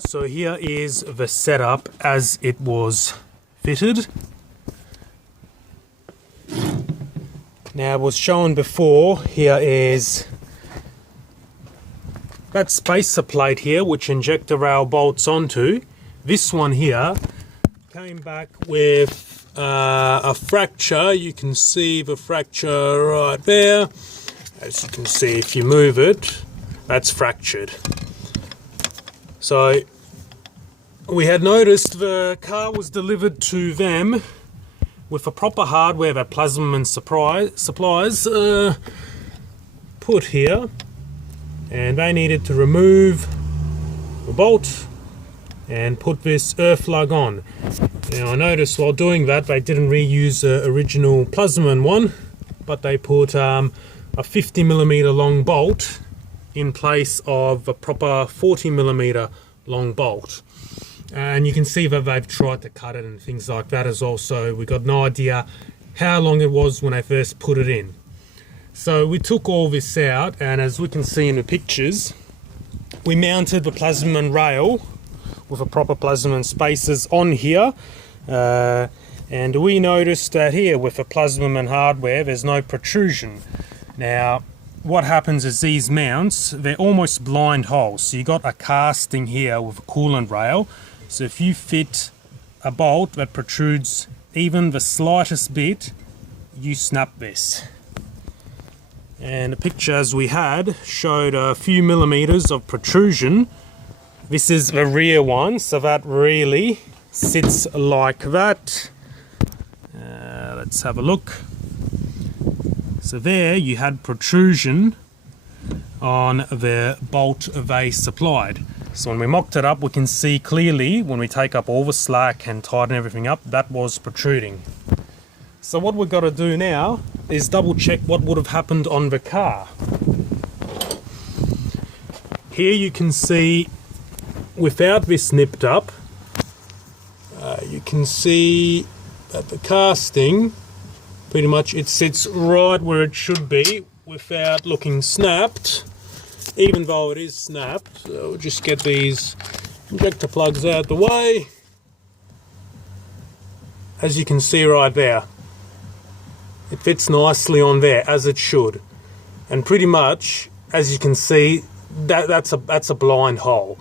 So here is the setup as it was fitted. Now, it was shown before, here is that spacer plate here which injector rail bolts onto. This one here came back with a fracture. You can see the fracture right there. As you can see, if you move it, that's fractured. So we had noticed the car was delivered to them with a proper hardware that Plasman supplies put here, and they needed to remove the bolt and put this earth lug on. Now I noticed while doing that they didn't reuse the original Plasman one, but they put a 50mm long bolt in place of a proper 40mm long bolt. And you can see that they've tried to cut it and things like that as well, so we got no idea how long it was when they first put it in. So we took all this out, and as we can see in the pictures, we mounted the Plasman rail with a proper Plasman spacers on here, and we noticed that here with the Plasman hardware there's no protrusion. Now what happens is these mounts, they're almost blind holes. So you got a casting here with a coolant rail. So if you fit a bolt that protrudes even the slightest bit, you snap this. And the pictures we had showed a few millimeters of protrusion. This is the rear one, so that really sits like that. Let's have a look. So there you had protrusion on the bolt they supplied. So when we mocked it up, we can see clearly when we take up all the slack and tighten everything up, that was protruding. So what we've got to do now is double check what would have happened on the car. Here you can see without this nipped up, you can see that the casting, pretty much it sits right where it should be without looking snapped, even though it is snapped. So we'll just get these injector plugs out the way. As you can see right there, it fits nicely on there as it should. And pretty much, as you can see, that's a blind hole.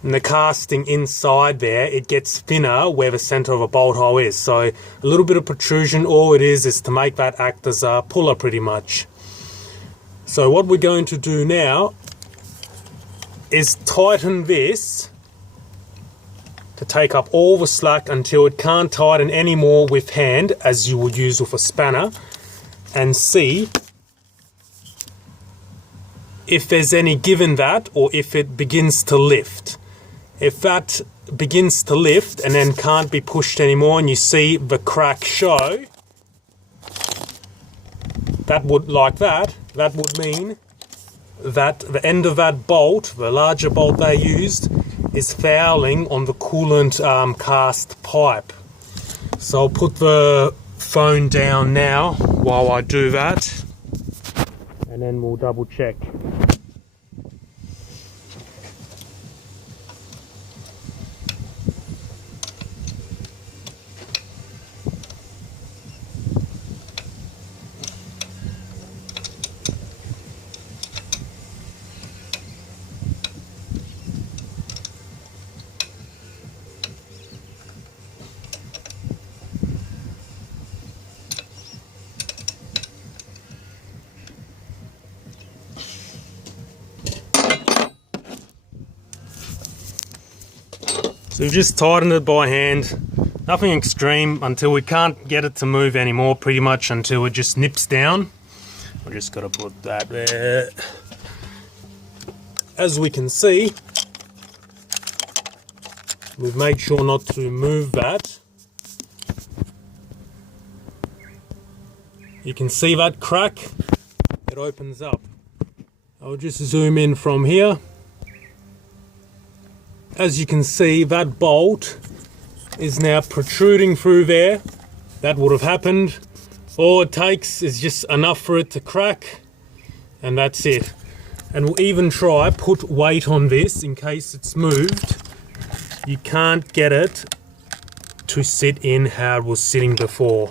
And the casting inside there, it gets thinner where the center of a bolt hole is. So a little bit of protrusion, all it is to make that act as a puller pretty much. So what we're going to do now is tighten this to take up all the slack until it can't tighten anymore with hand as you would use with a spanner, and see if there's any give in that or if it begins to lift. If that begins to lift and then can't be pushed anymore and you see the crack show, that would mean that the end of that bolt, the larger bolt they used, is fouling on the coolant cast pipe. So I'll put the phone down now while I do that, and then we'll double check. So we've just tightened it by hand, nothing extreme until we can't get it to move anymore, pretty much until it just nips down. We're just got to put that there. As we can see, we've made sure not to move that. You can see that crack, it opens up. I'll just zoom in from here. As you can see, that bolt is now protruding through there. That would have happened. All it takes is just enough for it to crack, and that's it. And we'll even try put weight on this in case it's moved you can't get it to sit in how it was sitting before.